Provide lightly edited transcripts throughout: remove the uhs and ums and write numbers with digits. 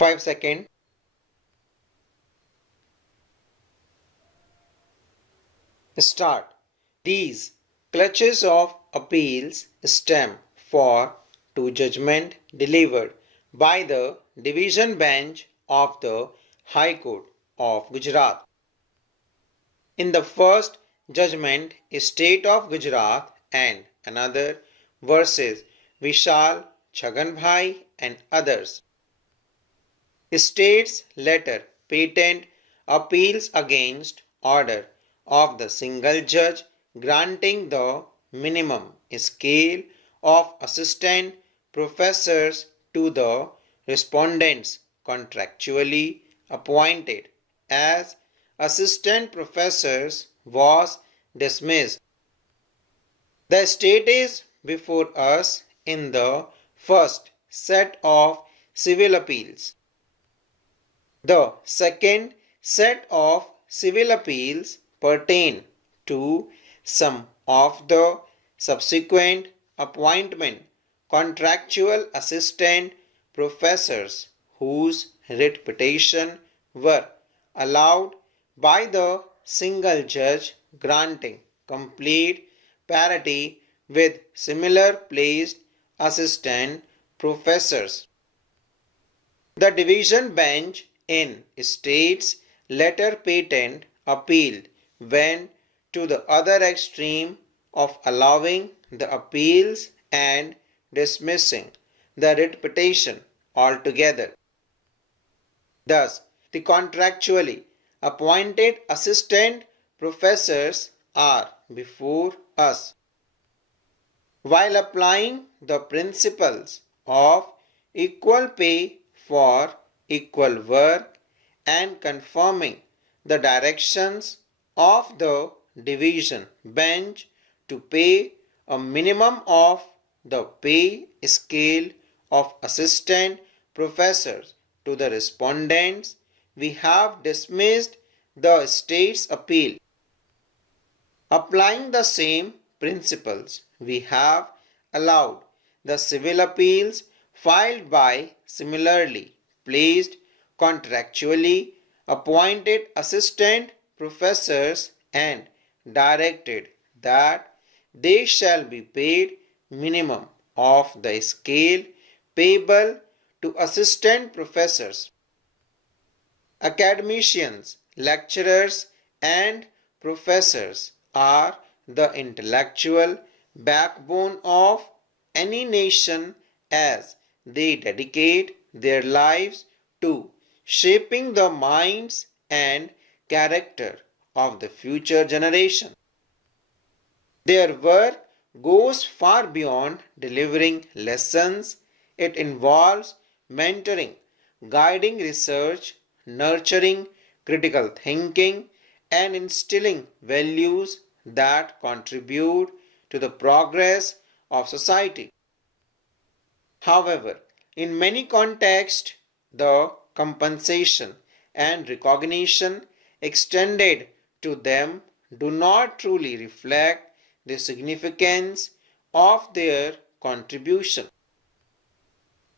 5 seconds. Start. These clutches of appeals stem to judgment delivered by the division bench of the High Court of Gujarat. In the first judgment, State of Gujarat and another versus Vishal Chhaganbhai and others. State's letter patent appeals against order of the single judge granting the minimum scale of assistant professors to the respondents contractually appointed as assistant professors was dismissed. The state is before us in the first set of civil appeals. The second set of civil appeals pertain to some of the subsequent appointment contractual assistant professors whose writ petition were allowed by the single judge granting complete parity with similar placed assistant professors. The division bench in state's letter patent appealed went to the other extreme of allowing the appeals and dismissing the writ petition altogether. Thus, the contractually appointed assistant professors are before us. While applying the principles of equal pay for equal work and confirming the directions of the division bench to pay a minimum of the pay scale of assistant professors to the respondents, we have dismissed the state's appeal. Applying the same principles, we have allowed the civil appeals filed by similarly placed contractually appointed assistant professors and directed that they shall be paid minimum of the scale payable to assistant professors. Academicians, lecturers and professors are the intellectual backbone of any nation as they dedicate their lives to shaping the minds and character of the future generation. Their work goes far beyond delivering lessons. It involves mentoring, guiding research, nurturing critical thinking, and instilling values that contribute to the progress of society. However, in many contexts, the compensation and recognition extended to them do not truly reflect the significance of their contribution.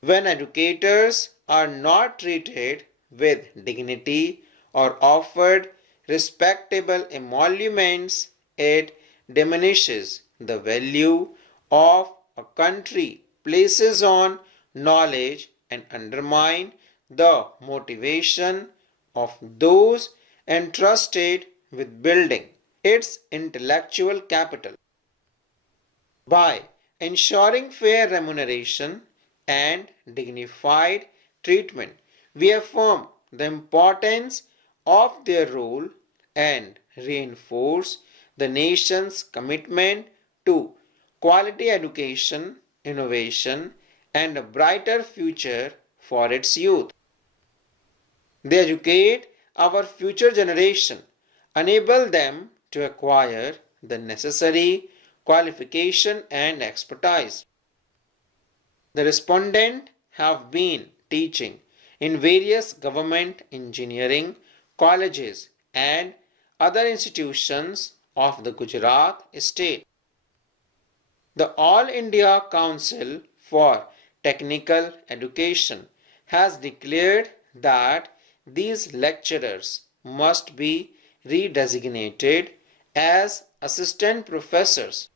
When educators are not treated with dignity or offered respectable emoluments, it diminishes the value of a country places on knowledge and undermine the motivation of those entrusted with building its intellectual capital. By ensuring fair remuneration and dignified treatment, we affirm the importance of their role and reinforce the nation's commitment to quality education, innovation, and a brighter future for its youth. They educate our future generation, enable them to acquire the necessary qualification and expertise. The respondent have been teaching in various government engineering colleges and other institutions of the Gujarat state. The All India Council for Technical Education has declared that these lecturers must be redesignated as assistant professors.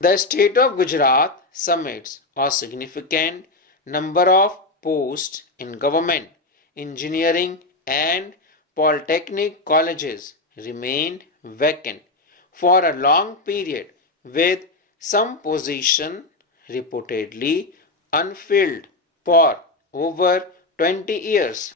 The state of Gujarat submits a significant number of posts in government, engineering and polytechnic colleges remained vacant for a long period, with some position reportedly unfilled for over 20 years.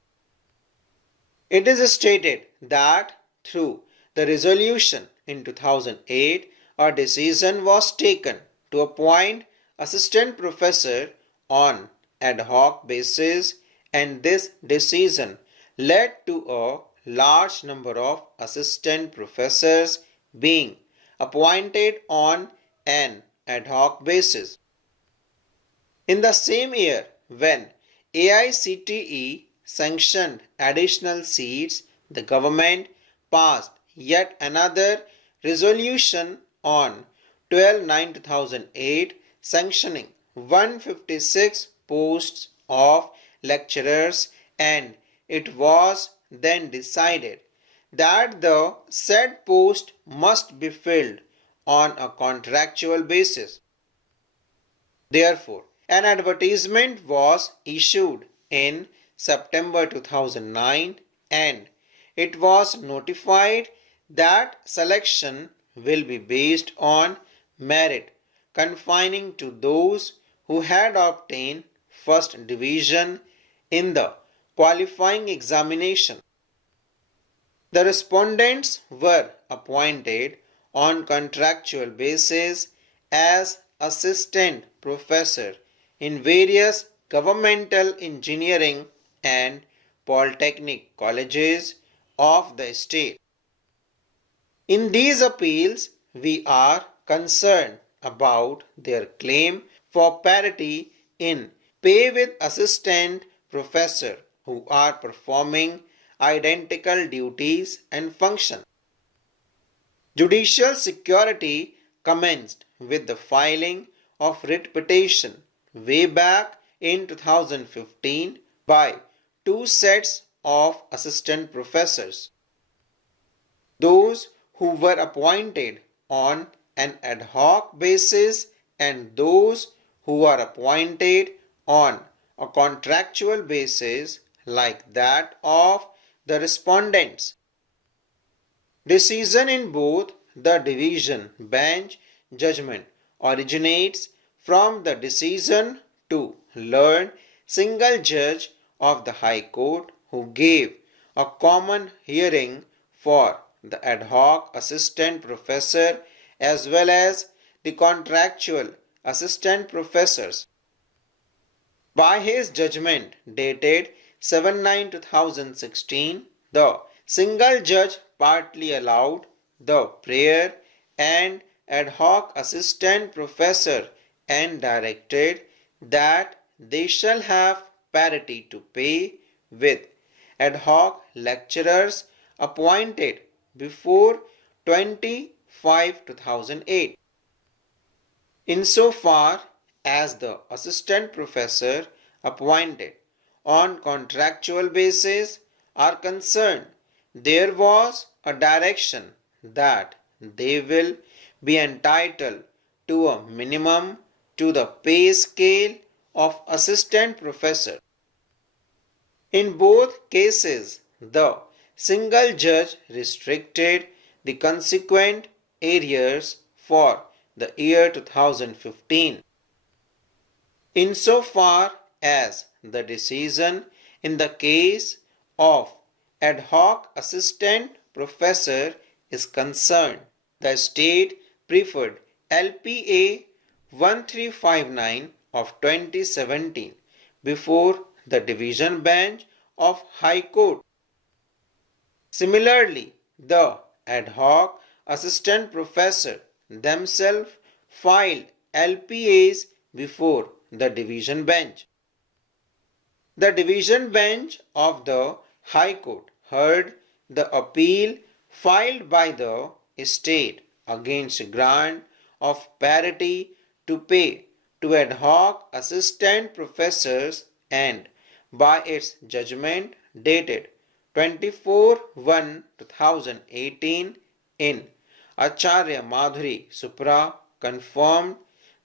It is stated that through the resolution in 2008, a decision was taken to appoint assistant professor on ad hoc basis, and this decision led to a large number of assistant professors being appointed on an ad hoc basis. In the same year, when AICTE sanctioned additional seats, the government passed yet another resolution on 12/9/2008 sanctioning 156 posts of lecturers, and it was then decided that the said post must be filled on a contractual basis. Therefore, an advertisement was issued in September 2009, and it was notified that selection will be based on merit, confining to those who had obtained first division in the qualifying examination. The respondents were appointed on contractual basis as assistant professor in various governmental engineering and polytechnic colleges of the state. In these appeals, we are concerned about their claim for parity in pay with assistant professor who are performing identical duties and functions. Judicial security commenced with the filing of writ petition way back in 2015 by two sets of assistant professors. Those who were appointed on an ad hoc basis and those who are appointed on a contractual basis like that of the respondents. Decision in both the division bench judgment originates from the decision to learn single judge of the High Court who gave a common hearing for the ad hoc assistant professor as well as the contractual assistant professors. By his judgment dated 7/9/2016, the single judge partly allowed the prayer and ad hoc assistant professor and directed that they shall have parity to pay with ad hoc lecturers appointed before 25/2008. Insofar as the assistant professor appointed on contractual basis are concerned, there was a direction that they will be entitled to a minimum to the pay scale of assistant professor. In both cases, the single judge restricted the consequent arrears for the year 2015. Insofar as the decision in the case of ad hoc assistant professor is concerned, the state preferred LPA 1359 of 2017 before the division bench of High Court. Similarly, the ad hoc assistant professor themselves filed LPAs before the division bench. The division bench of the High Court heard the appeal filed by the state against grant of parity to pay to ad hoc assistant professors and by its judgment dated 24/1/2018 in Acharya Madhuri Supra confirmed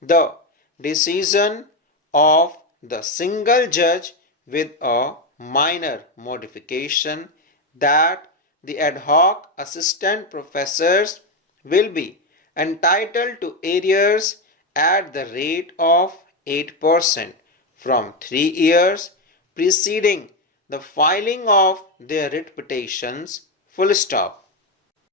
the decision of the single judge with a minor modification that the ad hoc assistant professors will be entitled to arrears at the rate of 8% from 3 years preceding the filing of their writ petitions, full stop.